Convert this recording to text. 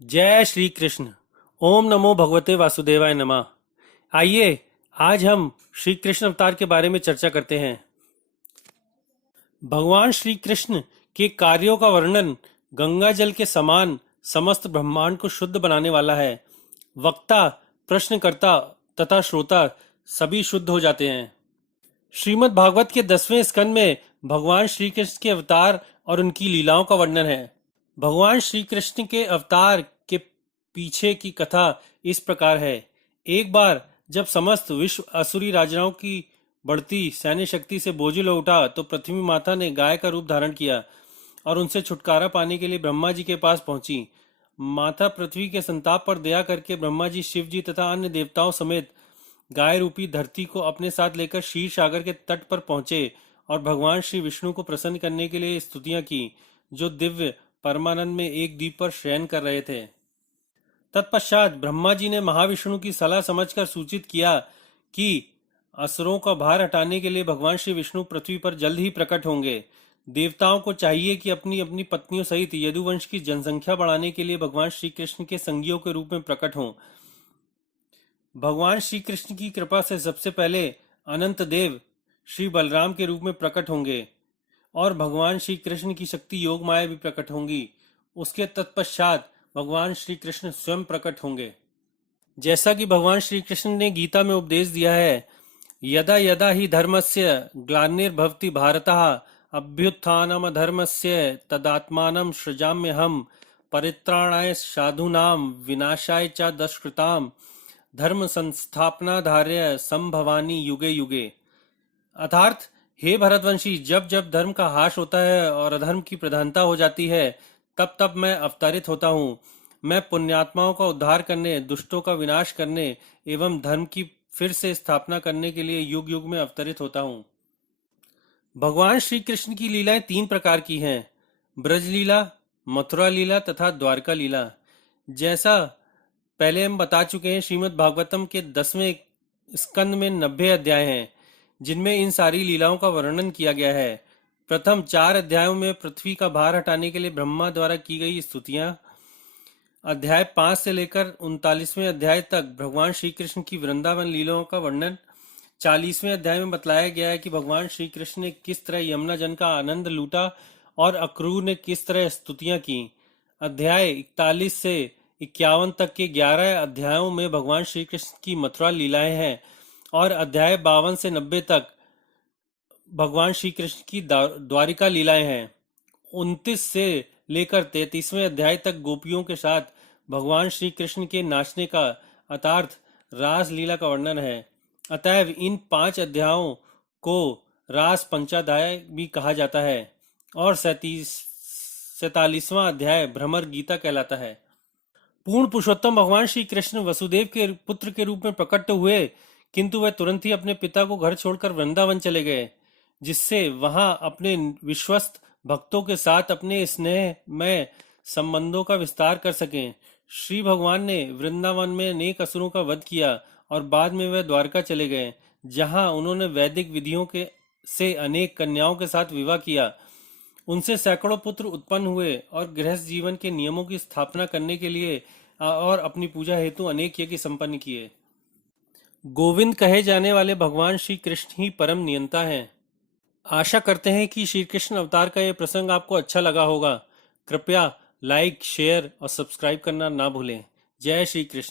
जय श्री कृष्ण। ओम नमो भगवते वासुदेवाय नमः। आइए आज हम श्री कृष्ण अवतार के बारे में चर्चा करते हैं। भगवान श्री कृष्ण के कार्यों का वर्णन गंगा जल के समान समस्त ब्रह्मांड को शुद्ध बनाने वाला है। वक्ता, प्रश्नकर्ता तथा श्रोता सभी शुद्ध हो जाते हैं। श्रीमद् भागवत के 10वें स्कंद में भगवान श्री कृष्ण के अवतार और उनकी लीलाओं का वर्णन है। भगवान श्री कृष्ण के अवतार के पीछे की कथा इस प्रकार है। एक बार जब समस्त विश्व असुरी राजाओं की बढ़ती सैन्य शक्ति से बोझिल हो उठा तो पृथ्वी माता ने गाय का रूप धारण किया और उनसे छुटकारा पाने के लिए ब्रह्मा जी के पास पहुंची। माता पृथ्वी के संताप पर दया करके ब्रह्मा जी, शिव जी तथा अन्य देवताओं समेत गाय रूपी धरती को अपने साथ लेकर क्षीर सागर के तट पर पहुंचे और भगवान श्री विष्णु को प्रसन्न करने के लिए स्तुतियां की, जो दिव्य परमानंद में एक द्वीप पर शयन कर रहे थे। तत्पश्चात ब्रह्मा जी ने महाविष्णु की सलाह समझकर सूचित किया कि असुरों का भार हटाने के लिए भगवान श्री विष्णु पृथ्वी पर जल्द ही प्रकट होंगे। देवताओं को चाहिए कि अपनी अपनी पत्नियों सहित यदुवंश की जनसंख्या बढ़ाने के लिए भगवान श्री कृष्ण के संगियों के रूप में प्रकट हों। भगवान श्री कृष्ण की कृपा से सबसे पहले अनंत देव श्री बलराम के रूप में प्रकट होंगे और भगवान श्री कृष्ण की शक्ति योग माया भी प्रकट होंगी। उसके तत्पश्चात भगवान श्री कृष्ण स्वयं प्रकट होंगे। जैसा कि भगवान श्री कृष्ण ने गीता में उपदेश दिया है, यदा यदा ही धर्मस्य ग्लानिर्भवति भारतः अभ्युत्थानमधर्मस्य तदात्मानं सृजाम्यहम् परित्राणाय साधूनां विनाशाय च दुष्कृताम् धर्म संस्थापनाधार्य संभवानी युगे युगे। अर्थात, हे भरतवंशी, जब जब धर्म का हास होता है और अधर्म की प्रधानता हो जाती है, तब तब मैं अवतरित होता हूँ। मैं पुण्यात्माओं का उद्धार करने, दुष्टों का विनाश करने एवं धर्म की फिर से स्थापना करने के लिए युग युग में अवतरित होता हूँ। भगवान श्री कृष्ण की लीलाएं 3 प्रकार की हैं: ब्रज लीला, मथुरा लीला तथा द्वारका लीला। जैसा पहले हम बता चुके हैं, श्रीमद् भागवतम के 10वें स्कंद में 90 अध्याय हैं, जिनमें इन सारी लीलाओं का वर्णन किया गया है। प्रथम 4 अध्यायों में पृथ्वी का भार हटाने के लिए ब्रह्मा द्वारा की गई स्तुतियां, अध्याय 5 से लेकर 39वें अध्याय तक भगवान श्री कृष्ण की वृंदावन लीलाओं का वर्णन, 40वें अध्याय में बतलाया गया है कि भगवान श्री कृष्ण ने किस तरह यमुना जन का आनंद लूटा और अक्रूर ने किस तरह स्तुतियां की। अध्याय 41 से 51 तक के 11 अध्यायों में भगवान श्री कृष्ण की मथुरा लीलाएं हैं और अध्याय 52 से 90 तक भगवान श्री कृष्ण की द्वारिका लीलाएं हैं। 29 से लेकर 33वें अध्याय तक गोपियों के साथ भगवान श्री कृष्ण के नाचने का अर्थात रास लीला का वर्णन है। अतएव इन 5 अध्यायों को रास पंचाध्याय भी कहा जाता है और 47वां अध्याय भ्रमर गीता कहलाता है। पूर्ण पुरुषोत्तम भगवान श्री कृष्ण वसुदेव के पुत्र के रूप में प्रकट हुए, किंतु वह तुरंत ही अपने पिता को घर छोड़कर वृंदावन चले गए, जिससे वहां अपने विश्वस्त भक्तों के साथ अपने स्नेह में संबंधों का विस्तार कर सकें। श्री भगवान ने वृंदावन में अनेक असुरों का वध किया और बाद में वह द्वारका चले गए, जहां उन्होंने वैदिक विधियों के से अनेक कन्याओं के साथ विवाह किया। उनसे सैकड़ों पुत्र उत्पन्न हुए और गृहस्थ जीवन के नियमों की स्थापना करने के लिए और अपनी पूजा हेतु अनेक यज्ञ संपन्न किए। गोविंद कहे जाने वाले भगवान श्री कृष्ण ही परम नियंता हैं। आशा करते हैं कि श्री कृष्ण अवतार का यह प्रसंग आपको अच्छा लगा होगा। कृपया लाइक, शेयर और सब्सक्राइब करना ना भूलें। जय श्री कृष्ण।